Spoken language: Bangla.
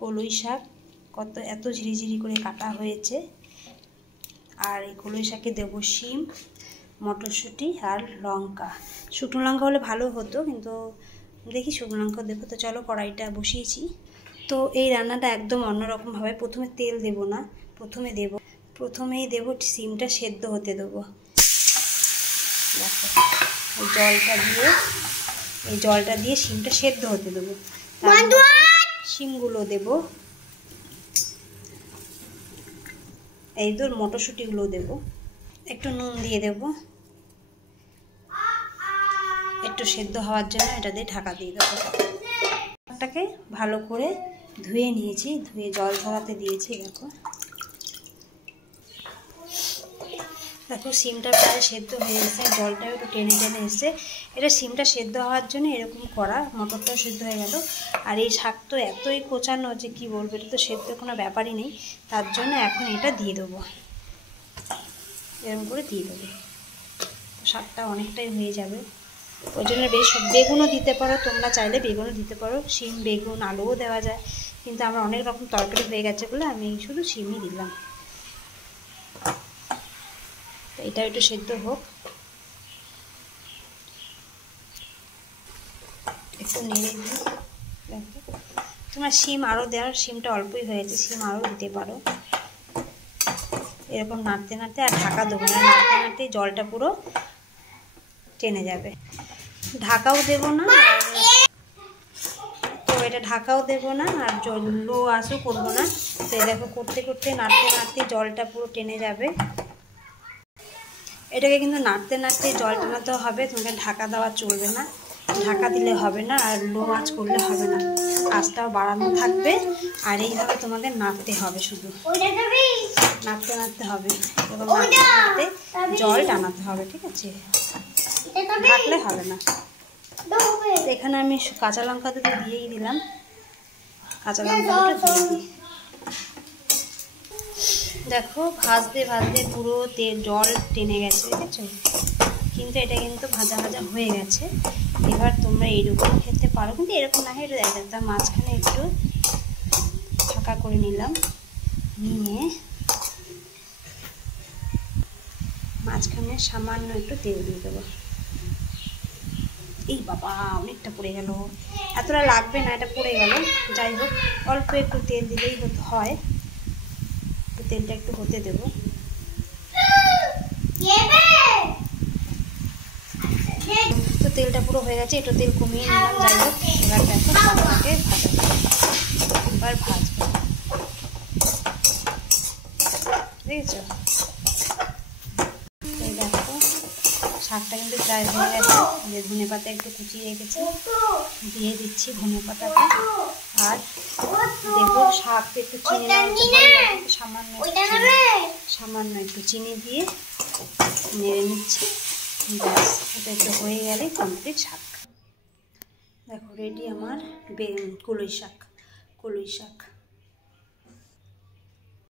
কলই শাক কত এত ঝিরিঝিরি করে কাটা হয়েছে। আর এই কলই শাকে দেবো শিম, মটরশুঁটি আর লঙ্কা। শুকনো লঙ্কা হলে ভালো হতো, কিন্তু দেখি শুকনো লঙ্কা দেবো। তো চলো কড়াইটা বসিয়েছি। তো এই রান্নাটা একদম অন্যরকমভাবে, প্রথমে তেল দেব না, প্রথমেই দেবো শিমটা সেদ্ধ হতে দেবো। দেখো এই জলটা দিয়ে শিমটা সেদ্ধ হতে দেবো। তারপর শিমগুলো দেবো, এই তো মটরশুঁটিগুলো দেবো, একটু নুন দিয়ে দেবো, একটু সেদ্ধ হওয়ার জন্য এটা দিয়ে ঢাকা দিয়ে দেবো। শাকটাকে ভালো করে ধুয়ে নিয়েছি, ধুয়ে জল ঝরাতে দিয়েছি। দেখো শিমটা প্রায় সেদ্ধ হয়ে এসেছে, জলটাও একটু টেনে টেনে এসছে। এটা শিমটা সেদ্ধ হওয়ার জন্য এরকম করা, মটরটাও সেদ্ধ হয়ে গেল। আর এই শাক তো এতই কোচানো যে কি বলবো, এটা তো সেদ্ধ কোনো ব্যাপারই নেই। তার জন্য এখন এটা দিয়ে দেবো, এরকম করে দিয়ে দেবো। শাকটা অনেকটাই হয়ে যাবে, ওই জন্য বেশ বেগুনও দিতে পারো, তোমরা চাইলে বেগুনও দিতে পারো, শিম বেগুন আলুও দেওয়া যায়। কিন্তু আমার অনেক রকম তরকারি হয়ে গেছে বলে আমি শুধু শিমই দিলাম। এটা একটু সেদ্ধ হোক, একটু নেড়ে দিই। দেখো তোমরা শিম আরও দেওয়ার, শিমটা অল্পই হয়েছে, শিম আরও দিতে পারো। এরকম নাড়তে নাড়তে, আর ঢাকা দেবো না, নাড়তে নাড়তে জলটা পুরো টেনে যাবে। ঢাকাও দেবো না, তো এটা ঢাকাও দেবো না, আর লো আঁচও করবো না। তো দেখো করতে করতে নাড়তে নাড়তে জলটা পুরো টেনে যাবে। এটাকে কিন্তু নাড়তে নাড়তে জল টানাতে হবে, তোমাকে ঢাকা দেওয়া চলবে না, ঢাকা দিলে হবে না, আর লো আঁচ করলে হবে না, আঁচটাও বাড়ানো থাকবে। আর এইভাবে তোমাকে নাড়তে হবে, শুধু নাড়তে নাড়তে হবে, এবং নাড়তে নাড়তে জল টানাতে হবে, ঠিক আছে? ঢাকলে হবে না। এখানে আমি কাঁচা লঙ্কা দুটো দিয়েই দিলাম, কাঁচা লঙ্কা দুটো দিয়ে দিই। দেখো ভাজতে ভাজতে পুরো জল টেনে গেছে, দেখেছো? কিন্তু এটা কিন্তু ভাজা ভাজা হয়ে গেছে। এবার তোমরা এইরকম খেতে পারো, কিন্তু এরকম না, এটা দেখা যাচ্ছে। মাঝখানে একটু ফাঁকা করে নিলাম, নিয়ে মাঝখানে সামান্য একটু তেল দিয়ে দেবো। এই বাবা অনেকটা পড়ে গেল, এতটা লাগবে না, এটা পড়ে গেল। যাই হোক, অল্প একটু তেল দিলেই হয়। তো তেলটা একটু হতে দেবো। তো তেলটা পুরো হয়ে গেছে, একটু তেল কমিয়ে নিলাম। যাই হোক, এবার দেখো শাকটাকে এবার ভাজবো, দেখেছো? এই দেখো শাকটা কিন্তু প্রায় হয়ে গেছে। যে ধনে পাতা একটু কুচিয়ে রেখেছি, দিয়ে দিচ্ছি ধনে পাতাটা। আর দেখো শাক একটু চিনি সামান্য একটু চিনি দিয়ে নেড়ে নিচ্ছি। ব্যাস, এটা একটু হয়ে গেলে কমপ্লিট শাক। দেখো রেডি আমার কলই শাক।